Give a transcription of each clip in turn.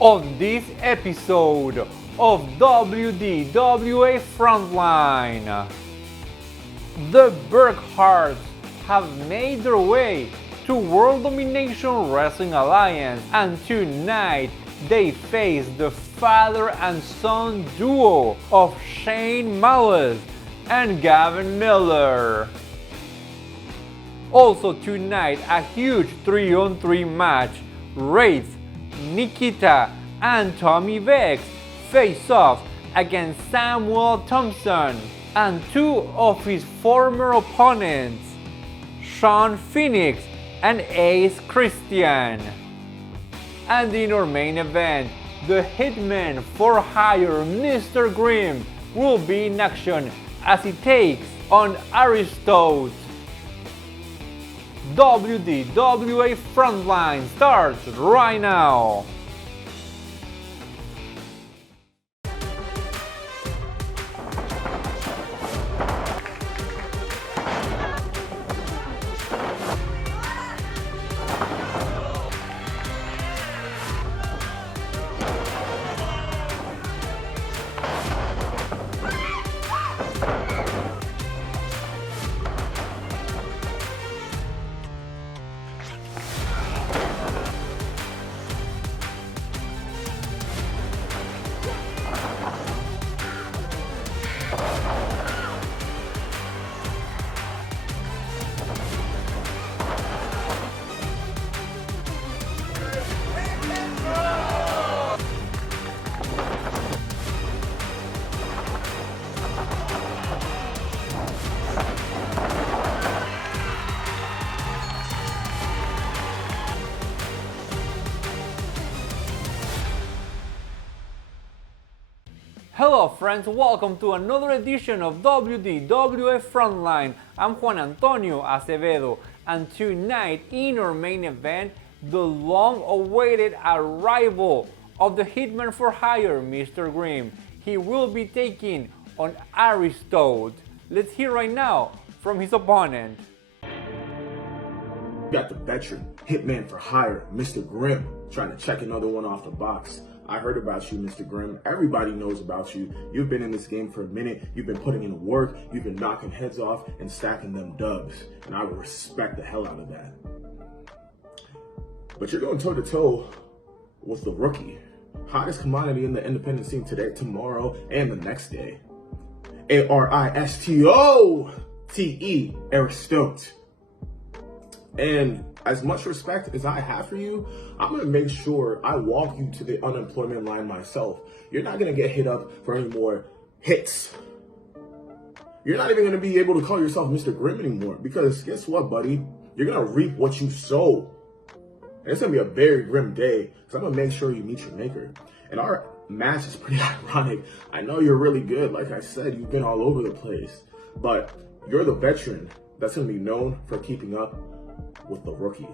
on this episode of WDWA Frontline. The Burkharts have made their way to World Domination Wrestling Alliance, and tonight they face the father and son duo of Shawn Malice and Gavin Miller. Also tonight, a huge 3-on-3 match. Wraith, Nikita, and Vecs face off against Samwell, Thompson, and two of his former opponents, Shawn and Ace Christian. And in our main event, the Hitman for Hire Mr. Grimm will be in action as he takes on Aristote. WDWA Frontline starts right now. Hello friends, welcome to another edition of WDWA Frontline. I'm Juan Antonio Acevedo, and tonight in our main event, the long-awaited arrival of the Hitman for Hire, Mr. Grimm. He will be taking on Aristote. Let's hear right now from his opponent. You got the veteran Hitman for Hire, Mr. Grimm, trying to check another one off the box. I heard about you, Mr. Grimm. Everybody knows about you. You've been in this game for a minute. You've been putting in work. You've been knocking heads off and stacking them dubs. And I will respect the hell out of that. But you're going toe-to-toe with the rookie. Hottest commodity in the independent scene today, tomorrow, and the next day. Aristote, Aristote. And as much respect as I have for you, I'm going to make sure I walk you to the unemployment line myself. You're not going to get hit up for any more hits. You're not even going to be able to call yourself Mr. Grimm anymore, because guess what, buddy? You're going to reap what you sow. And it's going to be a very grim day, because I'm going to make sure you meet your maker. And our match is pretty ironic. I know you're really good. Like I said, you've been all over the place. But you're the veteran that's going to be known for keeping up with the rookie.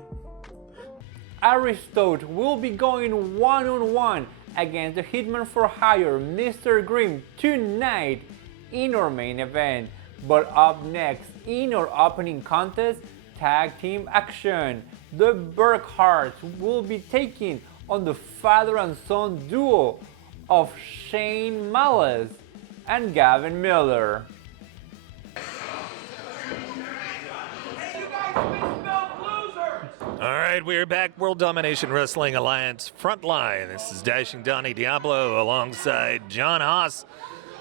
Aristote will be going one-on-one against the Hitman for Hire, Mr. Grimm, tonight in our main event. But up next in our opening contest, tag team action. The Burkharts will be taking on the father and son duo of Shawn Malice and Gavin Miller. All right, we're back. World Domination Wrestling Alliance Frontline. This is Dashing Donnie Diablo alongside John Haas.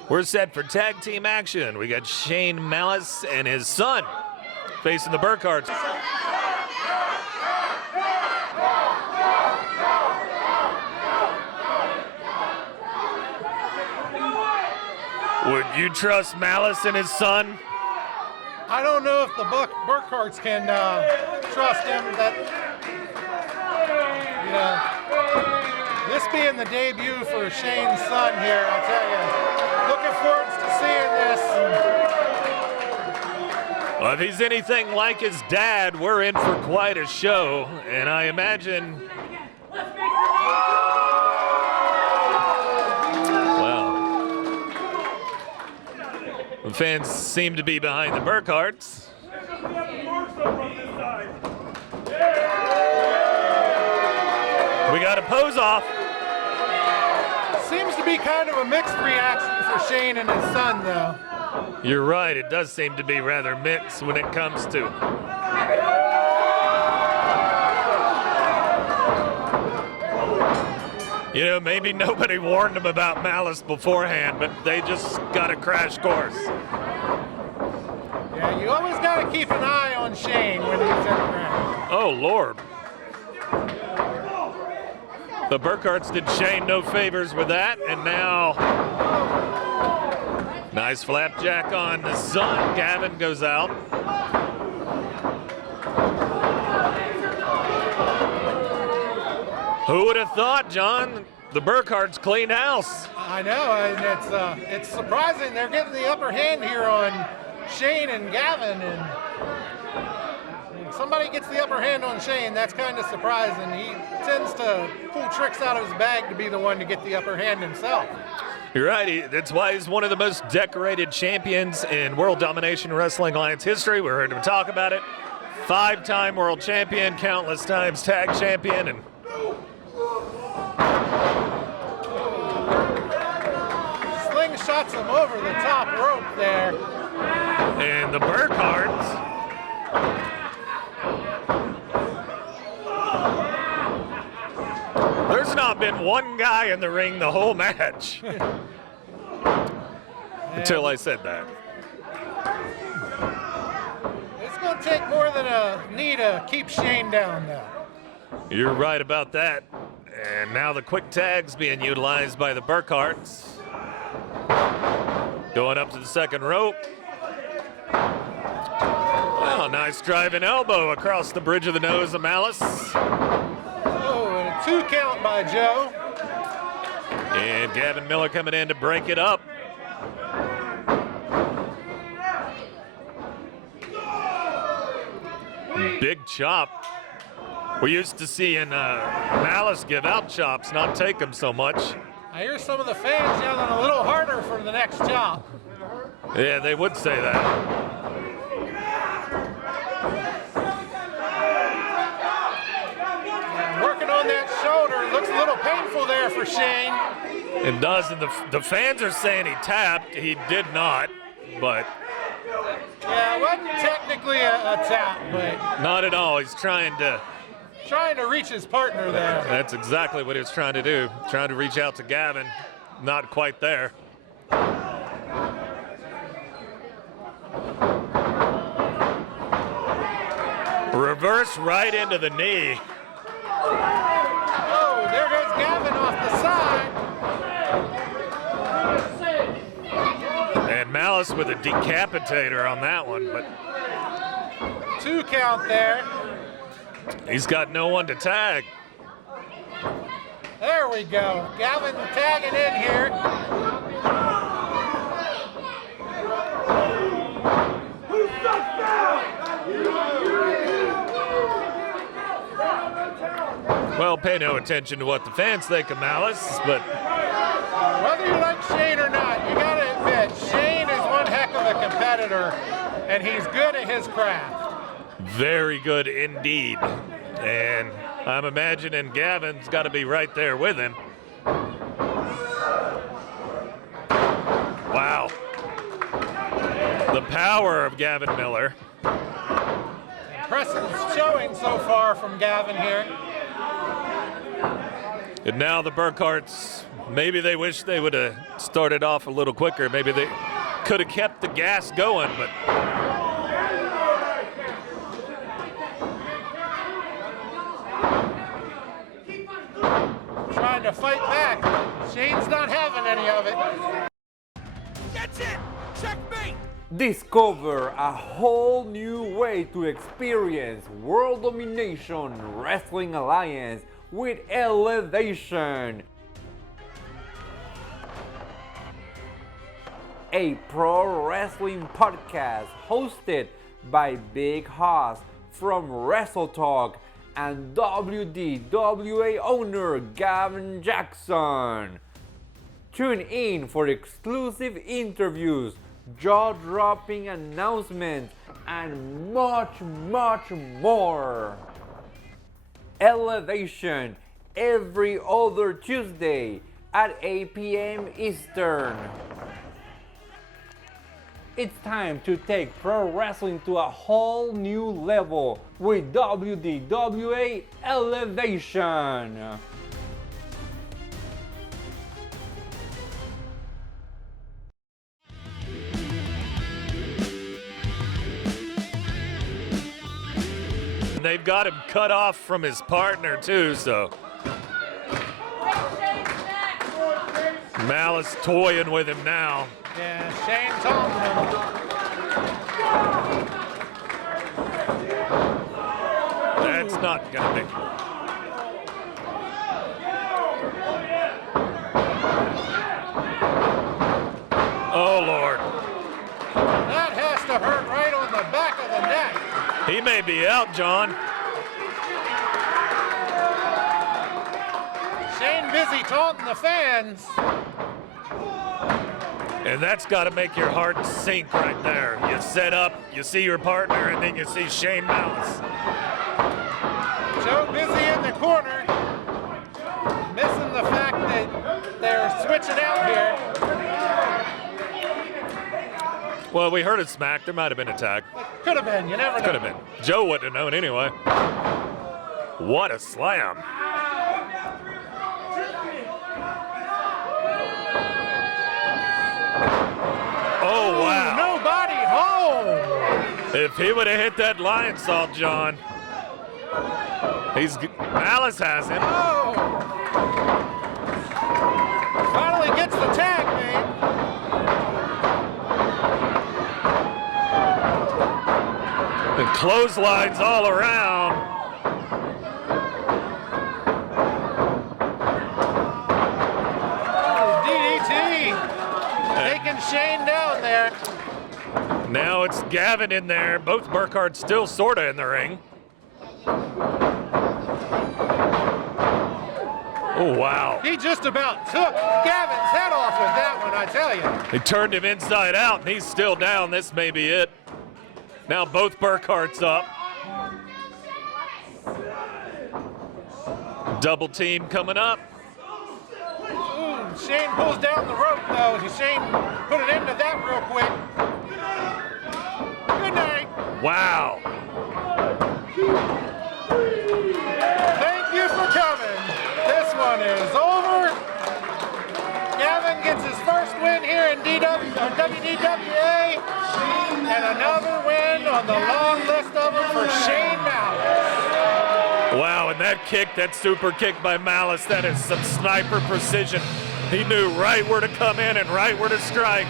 We're set for tag team action. We got Shawn Malice and his son facing the Burkharts. Would you trust Malice and his son? I don't know if the Burkharts can trust him. This being the debut for Shane's son here, I'll tell you, looking forward to seeing this. Well, if he's anything like his dad, we're in for quite a show, and I imagine. The fans seem to be behind the Burkharts. We got a pose off. Seems to be kind of a mixed reaction for Shane and his son, though. You're right, it does seem to be rather mixed when it comes to you know, maybe nobody warned them about Malice beforehand, but they just got a crash course. Yeah, you always got to keep an eye on Shane when he's in the ring. Oh, Lord. The Burkharts did Shane no favors with that, and now nice flapjack on the son. Gavin goes out. Who would have thought, John? The Burkharts clean house. I know, and it's surprising they're getting the upper hand here on Shane and Gavin, and when somebody gets the upper hand on Shane, that's kind of surprising. He tends to pull tricks out of his bag to be the one to get the upper hand himself. You're right. That's why he's one of the most decorated champions in World Domination Wrestling Alliance history. We heard him talk about it. 5-time world champion, countless times tag champion, and slingshots him over the top rope there. And the Burkharts there's not been one guy in the ring the whole match. Until I said that. It's going to take more than a knee to keep Shane down, though. You're right about that. And now the quick tags being utilized by the Burkharts. Going up to the second rope. Well, nice driving elbow across the bridge of the nose of Malice. Oh, and a 2 count by Joe. And Gavin Miller coming in to break it up. Big chop. We're used to seeing Malice give out chops, not take them so much. I hear some of the fans yelling a little harder for the next chop. Yeah, they would say that. Working on that shoulder. Looks a little painful there for Shane. It does, and the fans are saying he tapped. He did not, but... Yeah, it wasn't technically a tap, but... Not at all. He's trying to reach his partner there. That's exactly what he was trying to do. Trying to reach out to Gavin. Not quite there. Reverse right into the knee. Oh, there goes Gavin off the side. And Malice with a decapitator on that one, but 2 count there. he's got no one to tag. There we go. Gavin tagging in here. Well, pay no attention to what the fans think of Malice, but Whether you like Shane or not, you got to admit, Shane is one heck of a competitor, and he's good at his craft. very good indeed. And I'm imagining Gavin's got to be right there with him. Wow. The power of Gavin Miller. Impressive showing so far from Gavin here. And now the Burkharts, maybe they wish they would have started off a little quicker. Maybe they could have kept the gas going, but Trying to fight back. Shane's not having any of it. That's it! Checkmate! Discover a whole new way to experience World Domination Wrestling Alliance with Elevation. A pro wrestling podcast hosted by Big Hoss from Wrestle Talk and WDWA owner Gavin Jackson. Tune in for exclusive interviews, jaw-dropping announcements, and much, much more. Elevation every other Tuesday. at 8 p.m. Eastern. It's time to take pro wrestling to a whole new level with WDWA Elevation. They've got him cut off from his partner too, so Malice toying with him now. Yeah, Shane Thompson. That's not gonna be. Oh Lord. That has to hurt right on the back of the neck. He may be out, John. Shane busy taunting the fans. And that's got to make your heart sink right there. You set up, you see your partner, and then you see Shane Malice. Joe busy in the corner, missing the fact that they're switching out here. Well, we heard a smack. There might have been a tag. Could have been, you never know. Could have been. Joe wouldn't have known anyway. What a slam. Oh, wow. Nobody home. If he would have hit that lion salt, John. Malice has him. Oh. Finally gets the tag made. And clotheslines all around. DDT taking Shane down there. Now it's Gavin in there. Both Burkharts still sort of in the ring. Oh, wow. He just about took Gavin's head off with that one, I tell you. He turned him inside out, and he's still down. This may be it. Now both Burkharts up. Double team coming up. Ooh, Shane pulls down the rope, though. Shane put it into that real quick. Good night. Wow. Thank you for coming. This one is over. Gavin gets his first win here in WDWA, and another win on the long list of them for Shane Malice. Wow, and that kick, that super kick by Malice, that is some sniper precision. He knew right where to come in and right where to strike.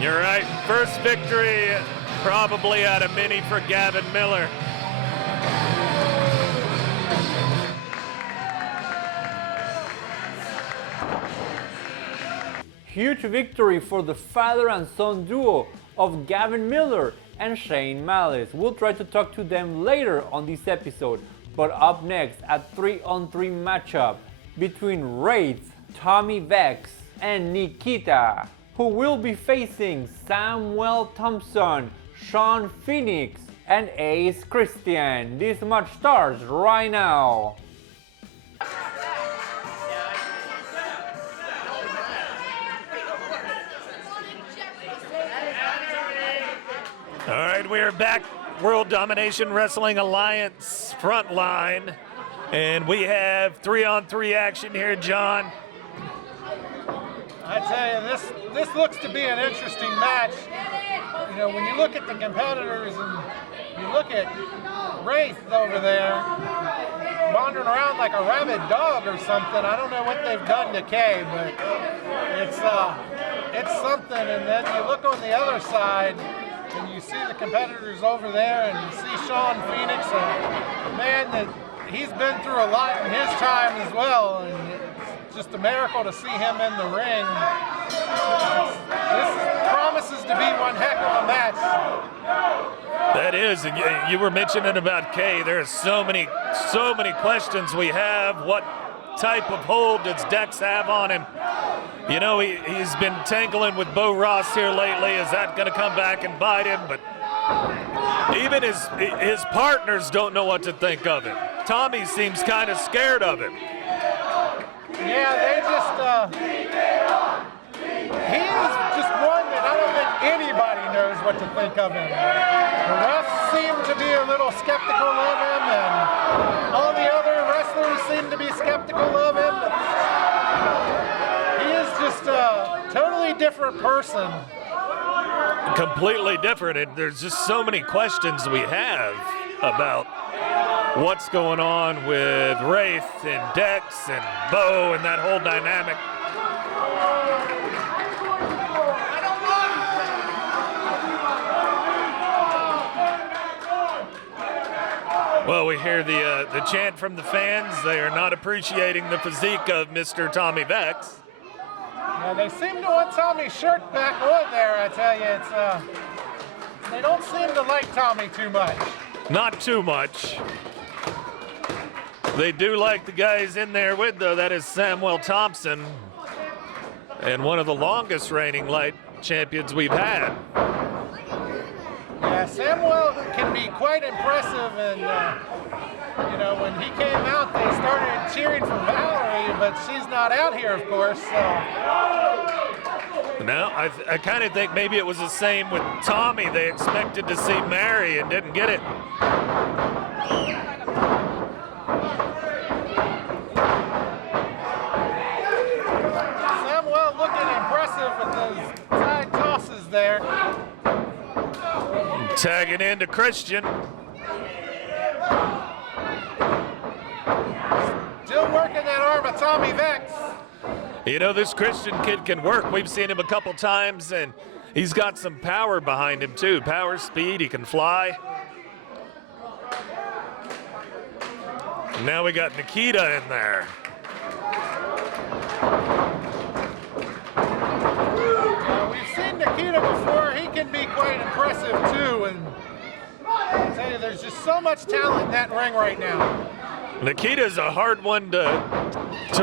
You're right, first victory probably at a mini for Gavin Miller. Huge victory for the father and son duo of Gavin Miller and Shane Malice. We'll try to talk to them later on this episode, but up next, a 3-on-3 matchup between Wraith, Tommy Vecs, and Nikita, who will be facing Samwell Thompson, Shawn Phoenix, and Ace Christian. This match starts right now. All right, we are back. World Domination Wrestling Alliance Frontline. And we have 3-on-3 action here, John. I tell you, this looks to be an interesting match. You know, when you look at the competitors and you look at Wraith over there, wandering around like a rabid dog or something. I don't know what they've done to Kay, but it's something. And then you look on the other side, and you see the competitors over there, and you see Shawn Phoenix, a man that he's been through a lot in his time as well, and it's just a miracle to see him in the ring. This promises to be one heck of a match. That is, and you were mentioning about Kay. There's so many questions we have. What type of hold does Dex have on him? You know, he's been tangling with Bo Ross here lately. Is that going to come back and bite him? But even his partners don't know what to think of him. Tommy seems kind of scared of him. Yeah, they just, he is just one that I don't think anybody knows what to think of him. The refs seem to be a little skeptical of him, and all the other wrestlers seem to be skeptical of him. But he is just a totally different person. Completely different, and there's just so many questions we have about what's going on with Wraith and Dex and Bo and that whole dynamic. Well, we hear the chant from the fans. They are not appreciating the physique of Mr. Tommy Vecs. Yeah, they seem to want Tommy's shirt back on there, I tell you. It's they don't seem to like Tommy too much. Not too much. They do like the guys in there with, though. That is Samwell Thompson, and one of the longest reigning light champions we've had. Yeah, Samwell can be quite impressive, and you know, when he came out, they started cheering for Valerie, but she's not out here, of course. So. No, I kind of think maybe it was the same with Tommy. They expected to see Mary and didn't get it. Samwell looking impressive with those side tosses there. Tagging into Christian. Still working that arm of Tommy Vecs. You know, this Christian kid can work. We've seen him a couple times, and he's got some power behind him, too. Power, speed, he can fly. Now we got Nikita in there. We've seen Nikita before. He can be quite impressive, too. And I tell you, there's just so much talent in that ring right now. Nikita's a hard one to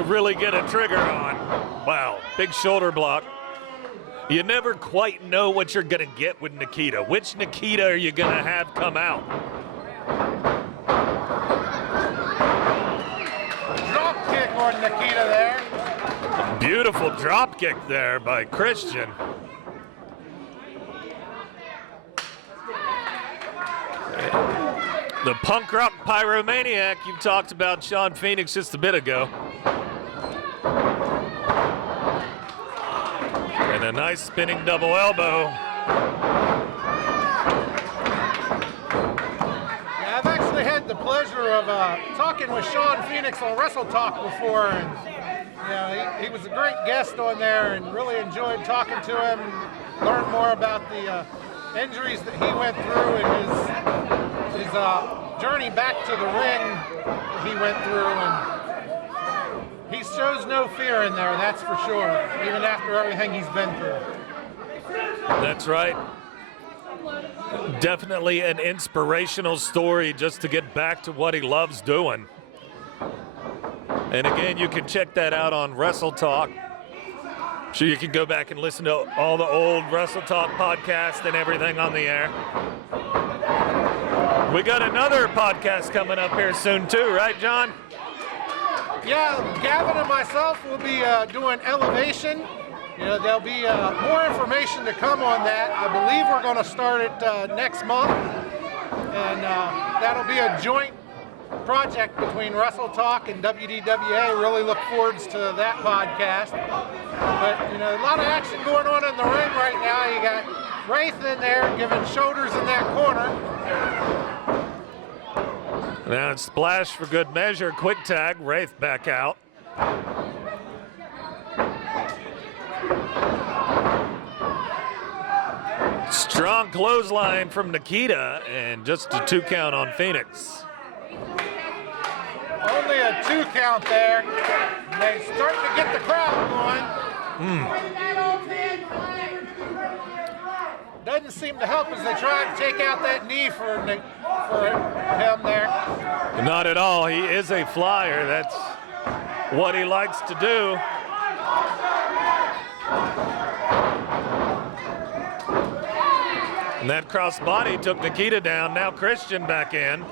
really get a trigger on. Wow, big shoulder block. You never quite know what you're gonna get with Nikita. Which Nikita are you gonna have come out? Drop kick on Nikita there. Beautiful drop kick there by Christian. The punk rock pyromaniac you talked about, Shawn Phoenix, just a bit ago. And a nice spinning double elbow. Yeah, I've actually had the pleasure of talking with Shawn Phoenix on Wrestle Talk before, and you know, he was a great guest on there, and really enjoyed talking to him, learned more about the injuries that he went through and his journey back to the ring he went through, and he shows no fear in there, that's for sure, even after everything he's been through. That's right. Definitely an inspirational story just to get back to what he loves doing. And again, you can check that out on Wrestle Talk. Sure, you can go back and listen to all the old Wrestle Talk podcasts and everything on the air. We got another podcast coming up here soon too, right, John? Yeah, Gavin and myself will be doing Elevation. You know, there'll be more information to come on that. I believe we're going to start it next month, and that'll be a joint project between Wrestle Talk and WDWA. Really look forward to that podcast. But you know, a lot of action going on in the ring right now. You got Wraith in there giving shoulders in that corner. Now it's splash for good measure. Quick tag. Wraith back out. Strong clothesline from Nikita, and just a 2 count on Phoenix. Only a 2 count there. They're starting to get the crowd going. Doesn't seem to help as they try to take out that knee for him there. Not at all. He is a flyer. That's what he likes to do. And that cross body took Nikita down. Now Christian back in.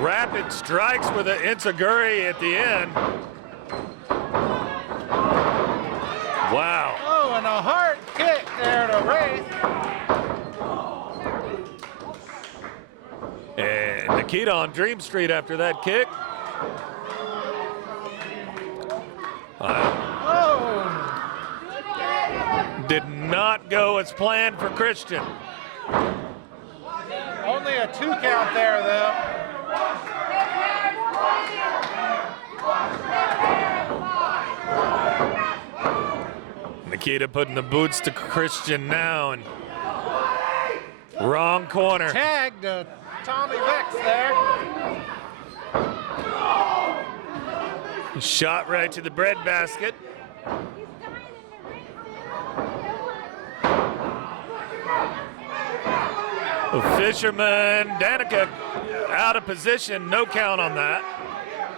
Rapid strikes with an enziguri at the end. Wow. Oh, and a hard kick there to Wraith. And Nikita on Dream Street after that kick. Did not go as planned for Christian. Only a 2 count there, though. Nikita putting the boots to Christian now, and wrong corner. Tagged Tommy Vecs there. Shot right to the breadbasket. Fisherman, Danica out of position, no count on that.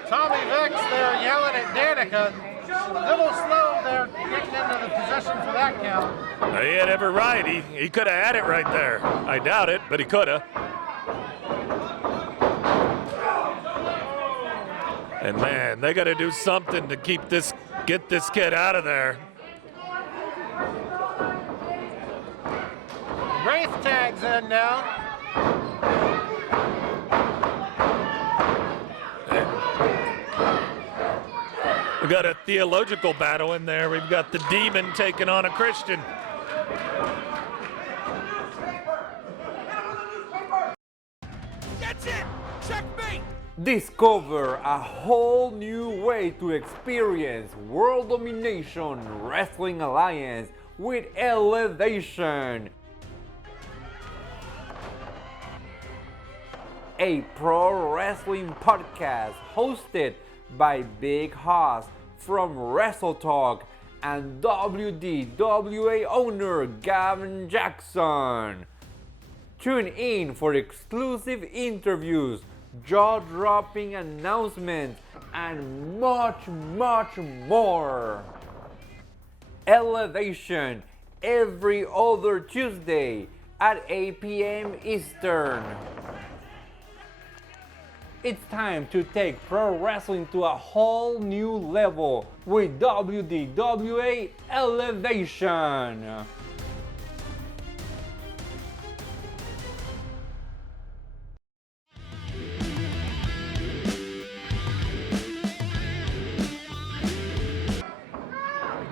Tommy Vecs there yelling at Danica. A little slow there getting into the position for that count. He had every right. He could have had it right there. I doubt it, but he could have. And man, they got to do something to get this kid out of there. Wraith tags in now. We got a theological battle in there. We've got the demon taking on a Christian. That's it! Checkmate! Discover a whole new way to experience World Domination Wrestling Alliance with Elevation. A pro wrestling podcast hosted by Big Hoss from Wrestle Talk and WDWA owner Gavin Jackson. Tune in for exclusive interviews, jaw-dropping announcements, and much more. Elevation every other Tuesday at 8 p.m. Eastern. It's time to take pro wrestling to a whole new level with WDWA Elevation.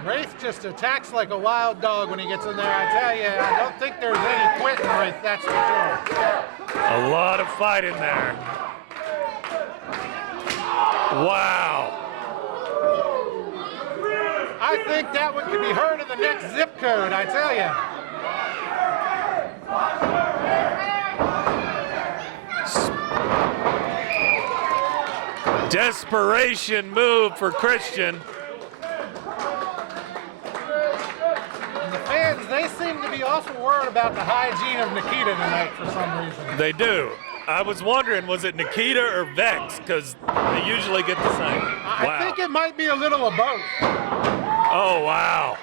Wraith just attacks like a wild dog when he gets in there. I tell you, I don't think there's any quitting Wraith, that's for sure. A lot of fight in there. Wow. I think that one could be heard in the next zip code, I tell you. Desperation move for Christian. And the fans, they seem to be awful worried about the hygiene of Nikita tonight for some reason. They do. I was wondering, was it Nikita or Vecs? Because they usually get the same. I think it might be a little of both. Oh, wow.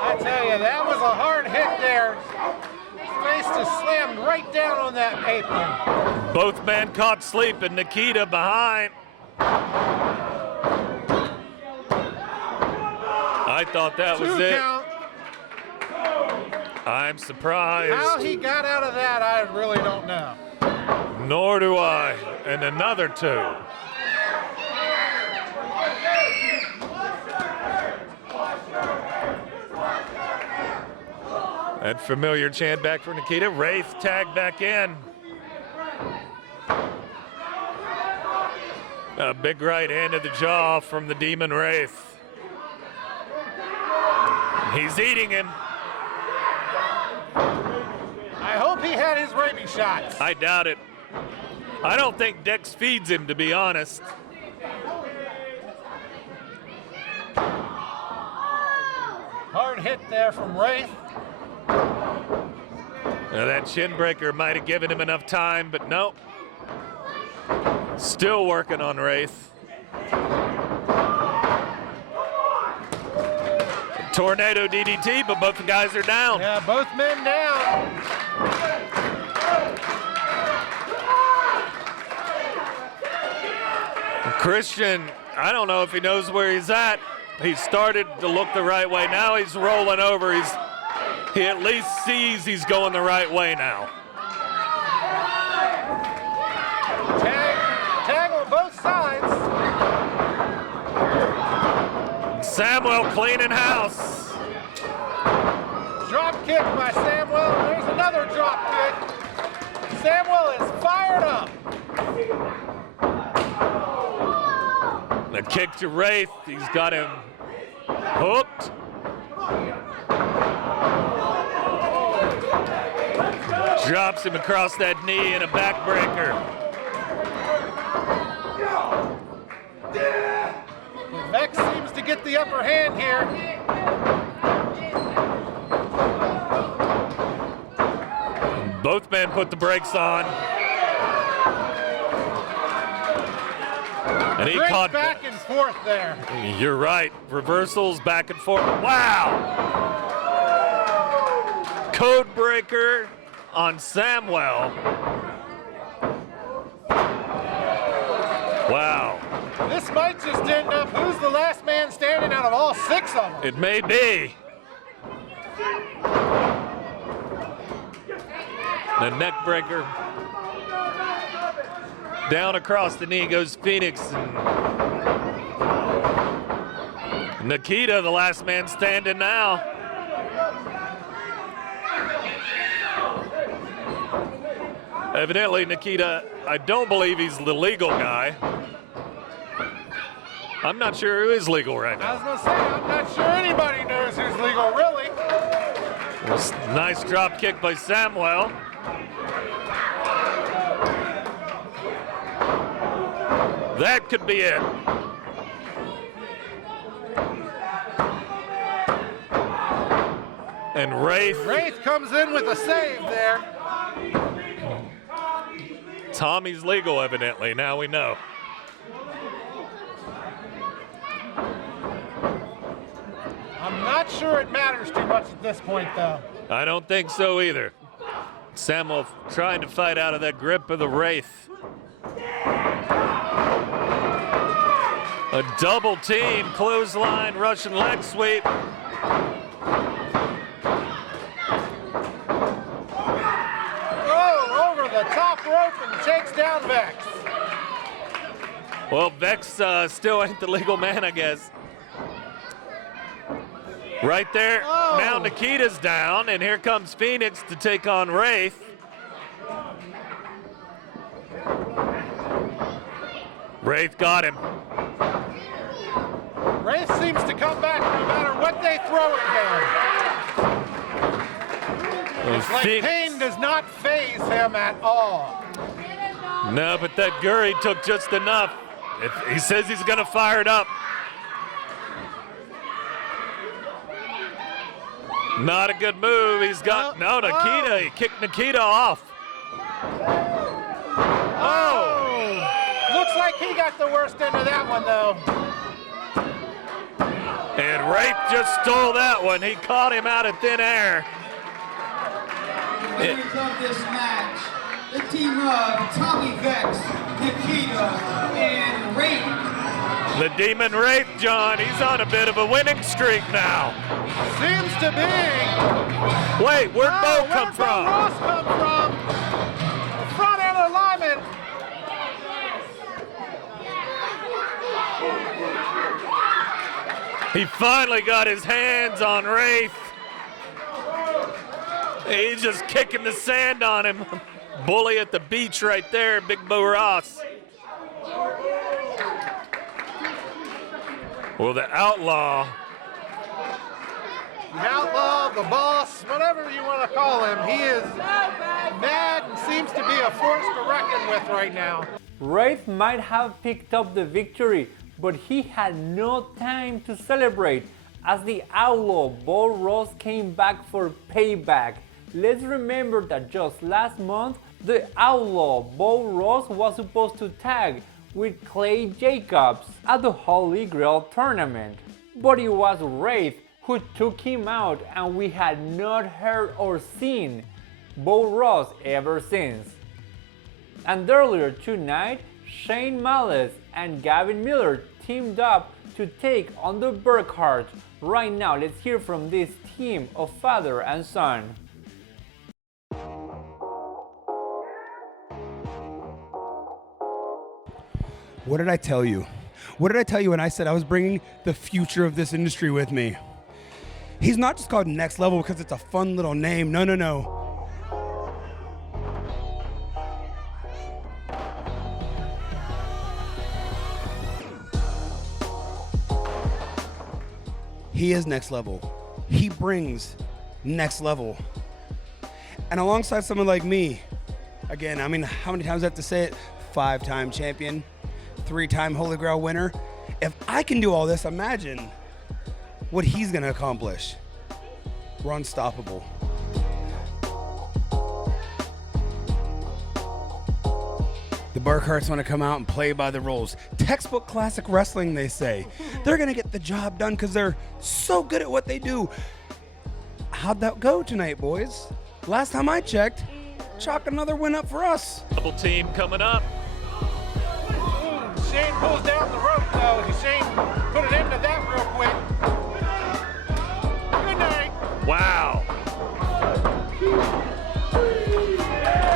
I tell you, that was a hard hit there. His face just slammed right down on that apron. Both men caught sleeping. Nikita behind. I thought that was 2 it. count. I'm surprised. How he got out of that, I really don't know. Nor do I. And another 2. That familiar chant back for Nikita. Wraith tagged back in. A big right hand to the jaw from the Demon Wraith. He's eating him. I hope he had his rabies shots. I doubt it. I don't think Dex feeds him, to be honest. Hard hit there from Wraith. Now that shin breaker might have given him enough time, but no. Still working on Wraith. Tornado DDT, but both the guys are down. Yeah, both men down. Christian, I don't know if he knows where he's at. He started to look the right way. Now he's rolling over. He at least sees he's going the right way now. Tag on both sides. Samwell cleaning house. Drop kick by Samwell. There's another drop kick. Samwell is fired up. The kick to Wraith. He's got him hooked. Drops him across that knee in a backbreaker. Vecs seems to get the upper hand here. Both men put the brakes on. And he Great caught back and forth there. You're right. Reversals back and forth. Wow. Code breaker on Samwell. Wow. This might just end up who's the last man standing out of all 6 of them. It may be. The neck breaker. Down across the knee goes Phoenix. And Nikita, the last man standing now. Evidently, Nikita, I don't believe he's the legal guy. I'm not sure who is legal right I was now. gonna say, I'm not sure anybody knows who's legal, really. Nice drop kick by Samwell. That could be it. And Wraith comes in with a save there. Tommy's legal, evidently. Now we know. I'm not sure it matters too much at this point, though. I don't think so either. Samwell trying to fight out of that grip of the Wraith. A double team, clothesline, Russian leg sweep. Oh, over the top rope and takes down Vecs. Well, Vecs still ain't the legal man, I guess. Right there, now Nikita's down, and here comes Phoenix to take on Wraith. Wraith got him. Wraith seems to come back no matter what they throw at him. It's like pain does not faze him at all. No, but that Guri took just enough. He says he's gonna fire it up. Not a good move. He's got, no, Nikita, he kicked Nikita off. Looks like he got the worst end of that one, though. And Wraith just stole that one. He caught him out of thin air. Winners of this match, the team of Tommy Vecs, Nikita, and Wraith. The Demon Wraith, John, he's on a bit of a winning streak now. Seems to be. Wait, where'd Bo come from? Ross come from? The front end alignment. He finally got his hands on Wraith. He's just kicking the sand on him. Bully at the beach right there, Big Bo Ross. Well, the Outlaw. The Outlaw, the Boss, whatever you want to call him, he is mad and seems to be a force to reckon with right now. Wraith might have picked up the victory, but he had no time to celebrate as the Outlaw Bo Ross came back for payback. Let's remember that just last month, the Outlaw Bo Ross was supposed to tag with Clay Jacobs at the Holy Grail tournament. But it was Wraith who took him out, and we had not heard or seen Bo Ross ever since. And earlier tonight, Shane Malice and Gavin Miller teamed up to take on the Burkharts. Right now, let's hear from this team of father and son. What did I tell you? What did I tell you when I said I was bringing the future of this industry with me? He's not just called Next Level because it's a fun little name. No, no, no. He is Next Level. He brings Next Level. And alongside someone like me, again, I mean, how many times do I have to say it? 5-time champion, 3-time Holy Grail winner. If I can do all this, imagine what he's gonna accomplish. We're unstoppable. The Burkharts want to come out and play by the rules. Textbook classic wrestling, they say. They're gonna get the job done because they're so good at what they do. How'd that go tonight, boys? Last time I checked, chalk another win up for us. Double team coming up. Ooh, Shane pulls down the rope though. Shane put an end to that real quick. Good night. Wow.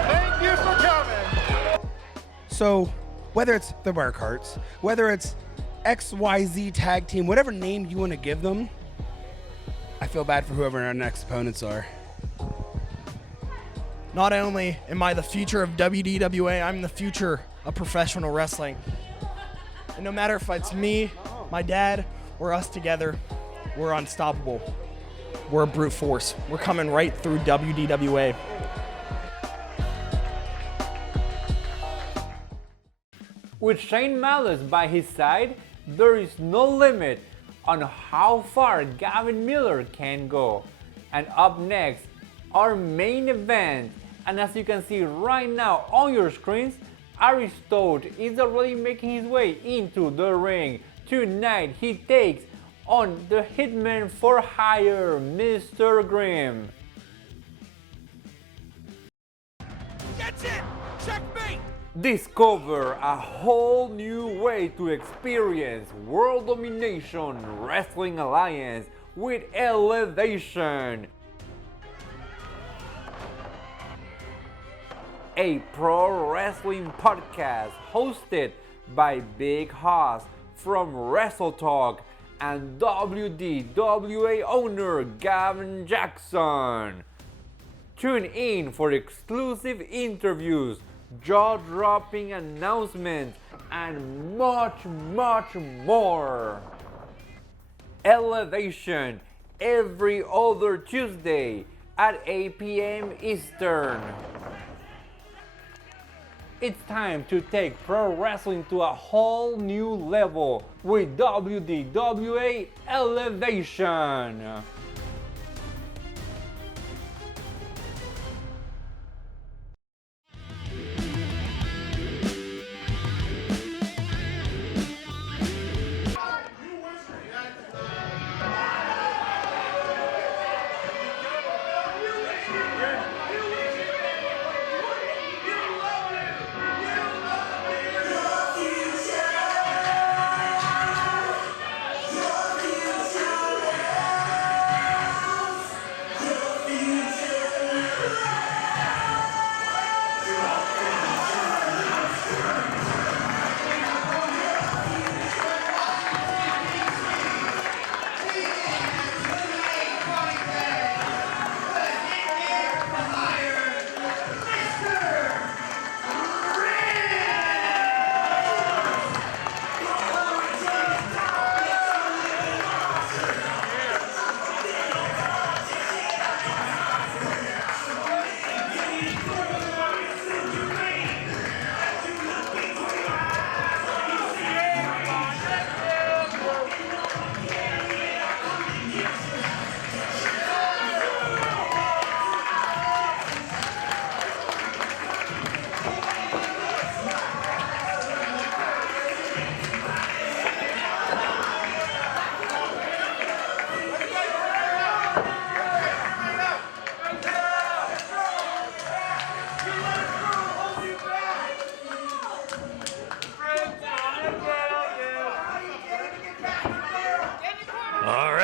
Thank you for coming. So, whether it's the Burkharts, whether it's XYZ tag team, whatever name you want to give them, I feel bad for whoever our next opponents are. Not only am I the future of WDWA, I'm the future of professional wrestling. And no matter if it's me, my dad, or us together, we're unstoppable. We're a brute force. We're coming right through WDWA. With Shane Malice by his side, there is no limit on how far Gavin Miller can go. And up next, our main event. And as you can see right now on your screens, Aristote is already making his way into the ring. Tonight he takes on the Hitman for Hire, Mr. Grimm. That's it! Checkmate! Discover a whole new way to experience World Domination Wrestling Alliance with Elevation. A pro wrestling podcast hosted by Big Hoss from Wrestle Talk and WDWA owner Gavin Jackson. Tune in for exclusive interviews, jaw-dropping announcements, and much, much more. Elevation every other Tuesday at 8 p.m. Eastern. It's time to take pro wrestling to a whole new level with WDWA Elevation.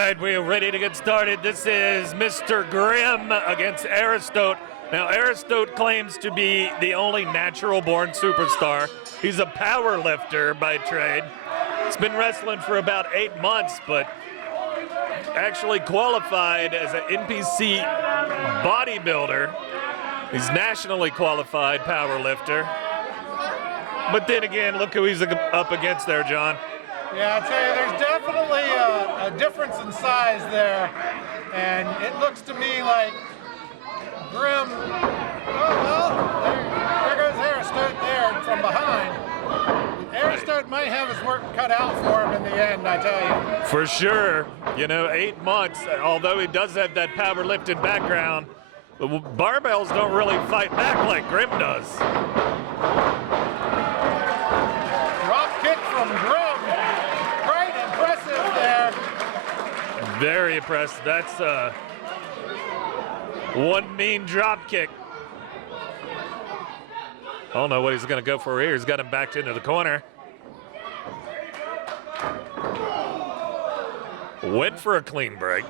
right, we're ready to get started. This is Mr. Grimm against Aristote. Now, Aristote claims to be the only natural-born superstar. He's a power lifter by trade. He's been wrestling for about 8 months, but actually qualified as an NPC bodybuilder. He's nationally qualified power lifter. But then again, look who he's up against there, John. Yeah, I tell you, there's definitely a difference in size there, and it looks to me like Grimm. Oh well, there goes Aristote there from behind. Aristote might have his work cut out for him in the end, I tell you. For sure. You know, 8 months, although he does have that powerlifting background, the barbells don't really fight back like Grimm does. Drop kick from Grimm. Quite impressive there. Very impressive. That's one mean drop kick. I don't know what he's going to go for here. He's got him backed into the corner. Went for a clean break.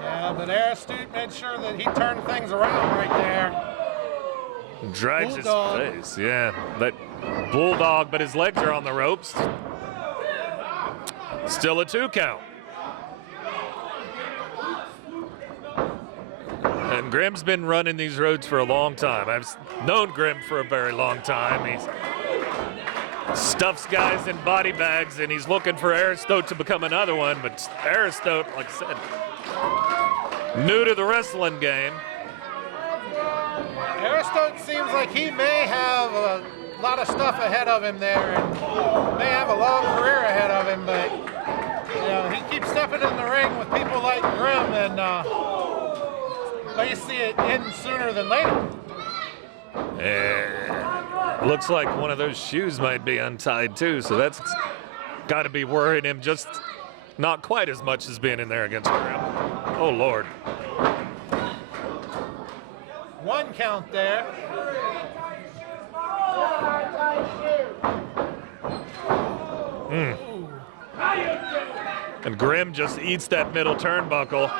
Yeah, but Aristote made sure that he turned things around right there. Drives Bulldog. his face, yeah. That bulldog, but his legs are on the ropes. Still a 2 count. And Grimm's been running these roads for a long time. I've known Grimm for a very long time. He stuffs guys in body bags, and he's looking for Aristote to become another one. But Aristote, like I said, new to the wrestling game. Aristote seems like he may have a lot of stuff ahead of him there, and may have a long career ahead of him, but you know, he keeps stepping in the ring with people like Grimm, and may see it end sooner than later. Looks like one of those shoes might be untied too, so that's got to be worrying him just not quite as much as being in there against Grimm. Oh, Lord. 1 count there. And Grimm just eats that middle turnbuckle.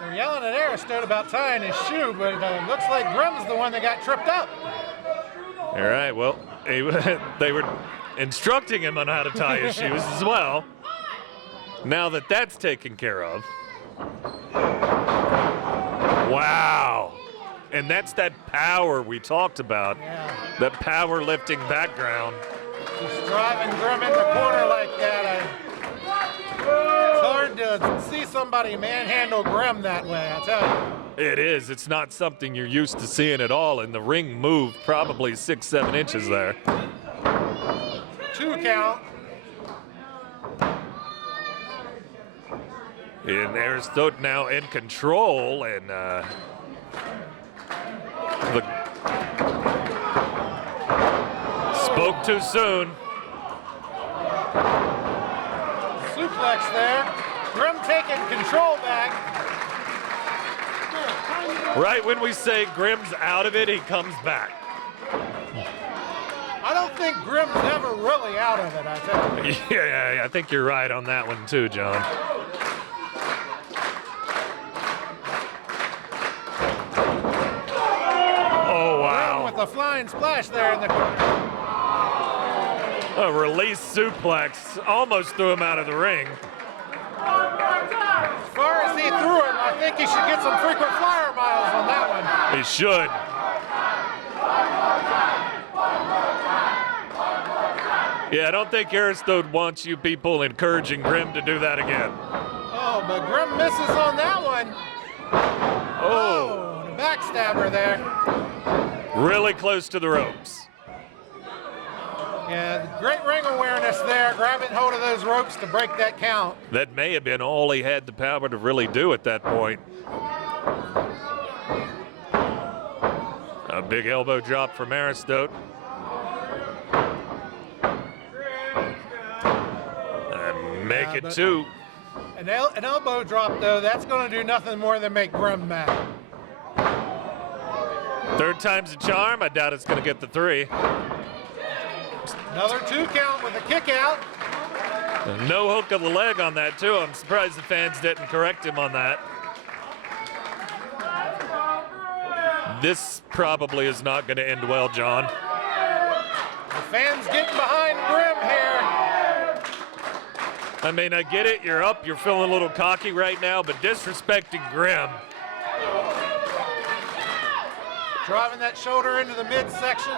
They're yelling at Aristote about tying his shoe, but it looks like Grimm's the one that got tripped up. All right, well, they were instructing him on how to tie his shoes as well. Now that that's taken care of. Wow. And that's that power we talked about. Yeah. That powerlifting background. Just driving Grimm in the corner like that. It's hard to see somebody manhandle Grimm that way, I tell you. It is. It's not something you're used to seeing at all. And the ring moved probably 6-7 inches there. 2 count. And Aristote now in control, and spoke too soon. Suplex there. Grimm taking control back. Right when we say Grimm's out of it, he comes back. I don't think Grimm's ever really out of it, I tell you. Yeah, I think you're right on that one too, John. Oh, wow. Grimm with a flying splash there in the corner. A release suplex almost threw him out of the ring. As far as he threw him, I think he should get some frequent flyer miles on that one. He should. Yeah, I don't think Aristote wants you people encouraging Grimm to do that again. Oh, but Grimm misses on that one. Oh, The backstabber there. really close to the ropes. Yeah, great ring awareness there, grabbing hold of those ropes to break that count. That may have been all he had the power to really do at that point. A big elbow drop from Aristote. And make it 2. An elbow drop, though, that's going to do nothing more than make Grimm mad. 3rd time's a charm. I doubt it's going to get the 3. Another 2 count with a kick out. No hook of the leg on that, too. I'm surprised the fans didn't correct him on that. This probably is not going to end well, John. The fans getting behind Grim here. I mean, I get it. You're up. You're feeling a little cocky right now, but disrespecting Grim. Driving that shoulder into the midsection.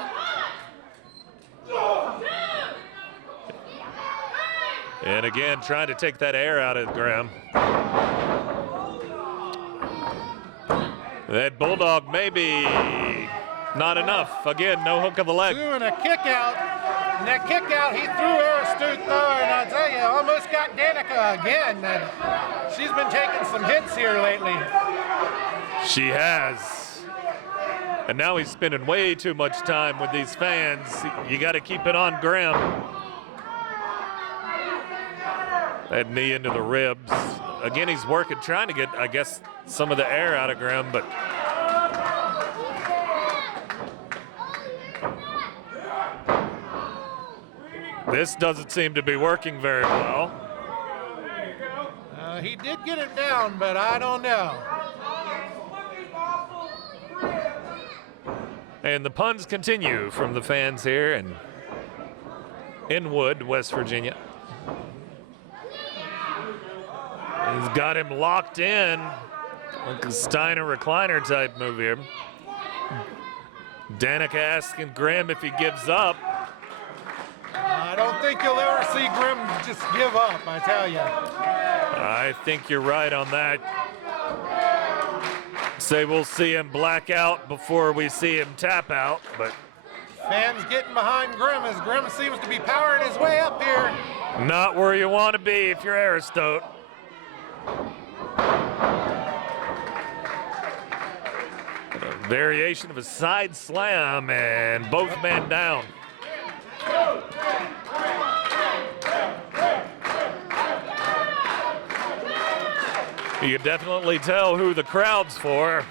And again, trying to take that air out of Grim. That Bulldog maybe not enough. Again, no hook of the leg. Doing a kick out. And that kick out, he threw Aristote though, and I tell you, almost got Danica again. And she's been taking some hits here lately. She has. And now he's spending way too much time with these fans. You got to keep it on Grim. That knee into the ribs. Again, he's working, trying to get, I guess, some of the air out of Grim, but this doesn't seem to be working very well. He did get him down, but I don't know. And the puns continue from the fans here in Inwood, West Virginia. He's got him locked in, like a Steiner recliner type move here. Danica asking Grim if he gives up. I don't think you'll ever see Grim just give up, I tell you. I think you're right on that. Say we'll see him black out before we see him tap out, but fans getting behind Grim as Grim seems to be powering his way up here. not where you want to be if you're Aristote. A variation of a side slam and both men down. You can definitely tell who the crowd's for.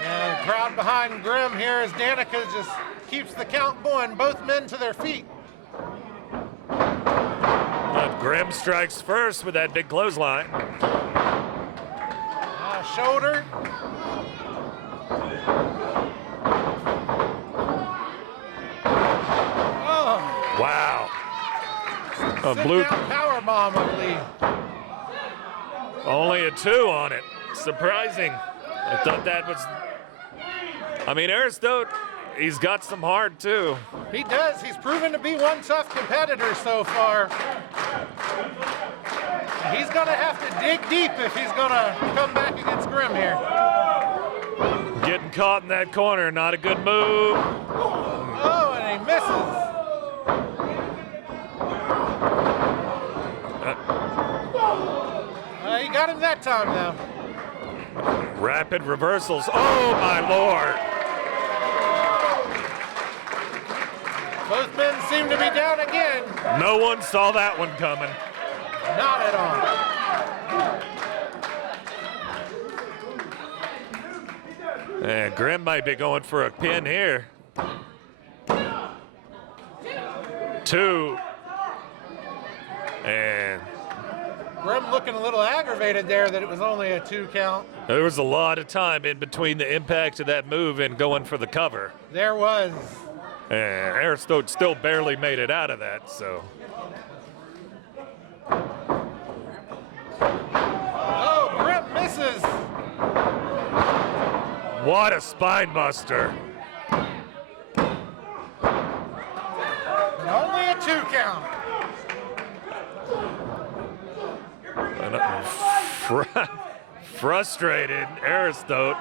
Yeah, the crowd behind Grim here as Danica just keeps the count going, both men to their feet. But Grim strikes first with that big clothesline. Shoulder. Oh. Wow. A Sit blue down power bomb, I believe. Only a 2 on it. Surprising. I thought that was... I mean, Aristote, he's got some heart, too. He does. He's proven to be one tough competitor so far. He's going to have to dig deep if he's going to come back against Grim here. Getting caught in that corner, not a good move. Oh, and he misses. He got him that time, though. Rapid reversals. Oh, my Lord. Both men seem to be down again. No one saw that one coming. Not at all. And Grim might be going for a pin here. 2. And Grim looking a little aggravated there that it was only a 2 count. there was a lot of time in between the impact of that move and going for the cover. There was. And Aristote still barely made it out of that, so. Oh, Grim misses. What a spine buster. And only a 2 count. Frustrated Aristote.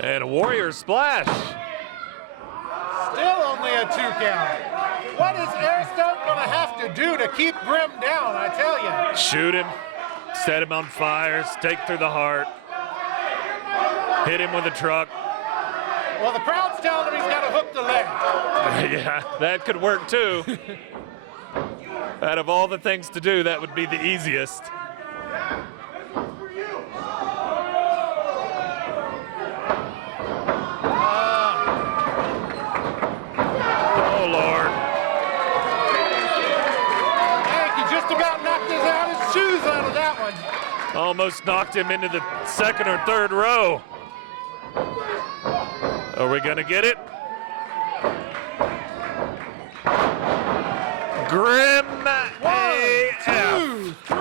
And a warrior splash. Still only a 2 count. What is Aristote going to have to do to keep Grim down, I tell you? Shoot him, set him on fire, stake through the heart, hit him with a truck. Well, the crowd's telling him he's got to hook the leg. Yeah, that could work too. Out of all the things to do, that would be the easiest. Oh, Lord. Almost knocked him into the second or third row. Are we gonna get it? Grim AF. 2, 3.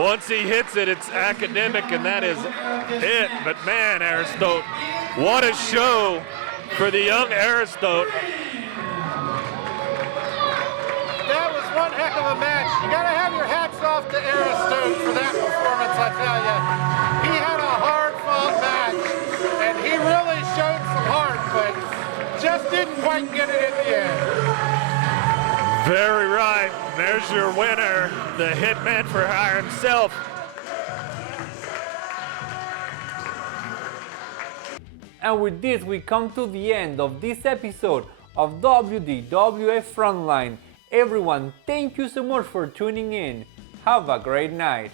Once he hits it, it's academic, and that is it. But man, Aristote, what a show for the young Aristote. That was one heck of a match. You gotta have your hats off to Aristote for that performance, I tell you. He had a hard-fought match, and he really showed some heart, but just didn't quite get it in the end. Very right. There's your winner, the hitman for hire himself. And with this, we come to the end of this episode of WDWA Frontline. Everyone, thank you so much for tuning in. Have a great night.